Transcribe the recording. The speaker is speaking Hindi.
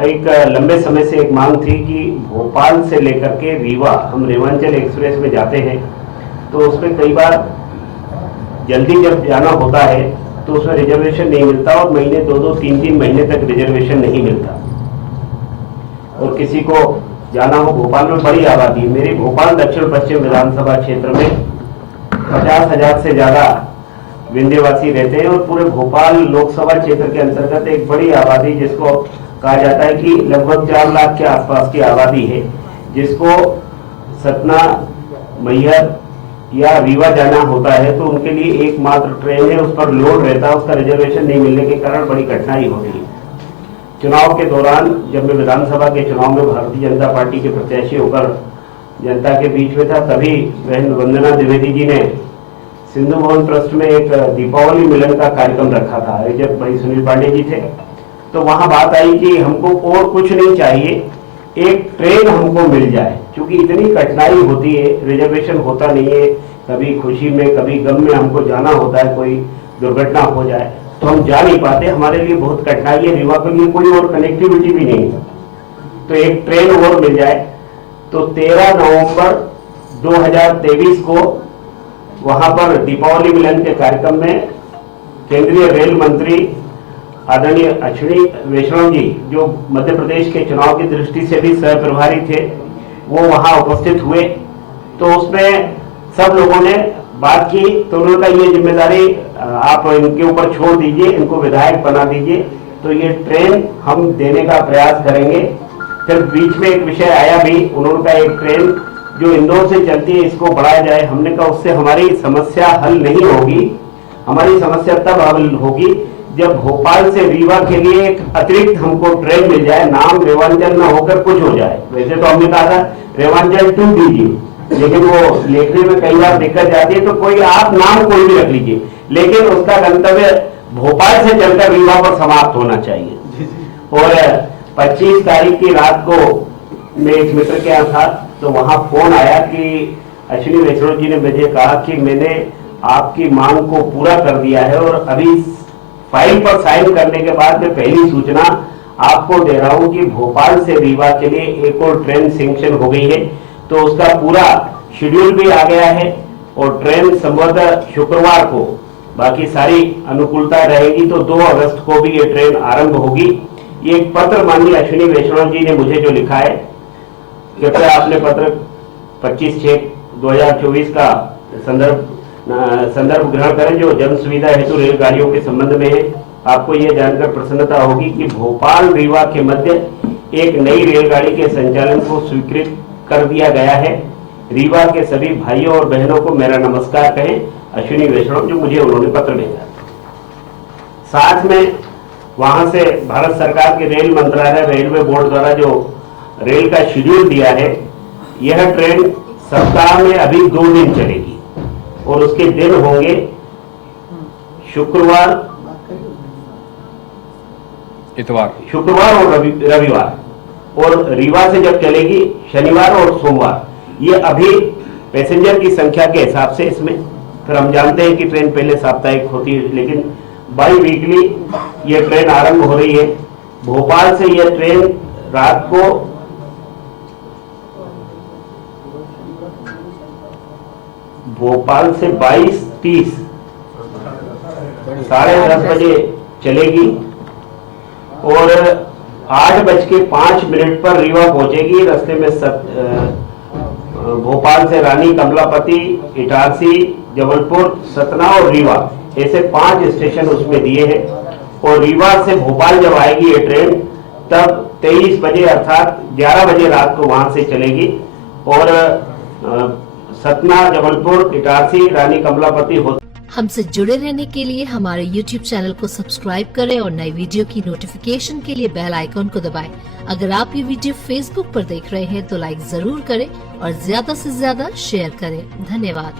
एक लंबे समय से एक मांग थी कि भोपाल से लेकर के रीवा हम रेवांचल एक्सप्रेस में जाते हैं, तो उसमें कई बार जल्दी जब जाना होता है तो उसमें रिजर्वेशन नहीं मिलता और महीने 2-2, 3-3 महीने तक रिजर्वेशन नहीं मिलता। और किसी को जाना हो, भोपाल में बड़ी आबादी है, मेरी भोपाल दक्षिण पश्चिम विधानसभा क्षेत्र में 50,000 से ज्यादा विंध्यवासी रहते हैं और पूरे भोपाल लोकसभा क्षेत्र के अंतर्गत एक बड़ी आबादी, जिसको कहा जाता है कि लगभग 4 लाख के आसपास की आबादी है, जिसको सतना, मैहर या रीवा जाना होता है तो उनके लिए एकमात्र ट्रेन है, उस पर लोड रहता है, उसका रिजर्वेशन नहीं मिलने के कारण बड़ी कठिनाई होती है। चुनाव के दौरान जब मैं विधानसभा के चुनाव में भारतीय जनता पार्टी के प्रत्याशी होकर जनता के बीच में था, तभी बहन वंदना द्विवेदी जी ने सिंधु भवन ट्रस्ट में एक दीपावली मिलन का कार्यक्रम रखा था, जब भाई सुनील पांडे जी थे, तो वहां बात आई कि हमको और कुछ नहीं चाहिए, एक ट्रेन हमको मिल जाए, क्योंकि इतनी कठिनाई होती है, रिजर्वेशन होता नहीं है, कभी खुशी में कभी गम में हमको जाना होता है, कोई दुर्घटना हो जाए तो हम जा नहीं पाते, हमारे लिए बहुत कठिनाई है, रीवा के लिए कोई और कनेक्टिविटी भी नहीं है, तो एक ट्रेन और मिल जाए। तो 13 नवंबर 2023 को वहां पर दीपावली मिलन के कार्यक्रम में केंद्रीय रेल मंत्री आदरणीय अश्विनी वैष्णव जी, जो मध्य प्रदेश के चुनाव की दृष्टि से भी सह प्रभारी थे, वो वहां उपस्थित हुए। तो उसमें सब लोगों ने बात की, तो उन्होंने कहा ये जिम्मेदारी आप इनके ऊपर छोड़ दीजिए, इनको विधायक बना दीजिए, तो ये ट्रेन हम देने का प्रयास करेंगे। फिर बीच में एक विषय आया भी, उन्होंने कहा एक ट्रेन जो इंदौर से चलती है इसको बढ़ाया जाए। हमने कहा उससे हमारी समस्या हल नहीं होगी, हमारी समस्या तब हल होगी जब भोपाल से रीवा के लिए एक अतिरिक्त हमको ट्रेन मिल जाए, नाम रेवांचल न होकर कुछ हो जाए। वैसे तो हमने कहा था रेवांचल 2 दीजिए, लेकिन वो लिखने में कई बार दिक्कत जाती है, तो कोई आप नाम कोई भी रख लीजिए, लेकिन उसका गंतव्य भोपाल से चलकर रीवा पर समाप्त होना चाहिए। और 25 तारीख की रात को मैं एक मित्र के यहाँ था, तो वहां फोन आया कि अश्विनी वैष्णव जी ने मुझे कहा कि मैंने आपकी मांग को पूरा कर दिया है और अभी फाइल पर साइन करने के बाद मैं पहली सूचना आपको दे रहा हूं कि भोपाल से रीवा के लिए एक और ट्रेन सैंक्शन हो गई है। तो उसका पूरा शेड्यूल भी आ गया है और ट्रेन संभवतः शुक्रवार को, बाकी सारी अनुकूलता रहेगी तो 2 अगस्त को भी ये ट्रेन आरंभ होगी। ये एक पत्र माननीय अश्विनी वैष्णव जी ने मुझे जो लिखा है, कृपया आपने पत्र 25/6/2024 का संदर्भ ग्रहण करें, जो जन सुविधा हेतु रेलगाड़ियों के संबंध में है। आपको यह जानकर प्रसन्नता होगी कि भोपाल रीवा के मध्य एक नई रेलगाड़ी के संचालन को स्वीकृत कर दिया गया है। रीवा के सभी भाइयों और बहनों को मेरा नमस्कार कहें, अश्विनी वैष्णव, जो मुझे उन्होंने पत्र भेजा। साथ में वहां से भारत सरकार के रेल मंत्रालय, रेलवे बोर्ड द्वारा जो रेल का शेड्यूल दिया है, यह ट्रेन सप्ताह में अभी 2 दिन चलेगी और उसके दिन होंगे शुक्रवार और रविवार, और रीवा से जब चलेगी शनिवार और सोमवार। ये अभी पैसेंजर की संख्या के हिसाब से इसमें, फिर हम जानते हैं कि ट्रेन पहले साप्ताहिक होती है, लेकिन बाई वीकली ये ट्रेन आरंभ हो रही है। भोपाल से यह ट्रेन रात को भोपाल से 22:30 10:30 बजे चलेगी और 8:05 पर रीवा पहुंचेगी। रास्ते में भोपाल से रानी कमलापति, इटारसी, जबलपुर, सतना और रीवा, ऐसे 5 स्टेशन उसमें दिए हैं। और रीवा से भोपाल जब आएगी ये ट्रेन, तब 23 बजे अर्थात 11 बजे रात को वहां से चलेगी और सतना, जबलपुर, इटारसी, रानी कमलापति हो। हमसे जुड़े रहने के लिए हमारे YouTube चैनल को सब्सक्राइब करें और नई वीडियो की नोटिफिकेशन के लिए बेल आइकॉन को दबाएं। अगर आप ये वीडियो Facebook पर देख रहे हैं तो लाइक जरूर करें और ज्यादा से ज्यादा शेयर करें। धन्यवाद।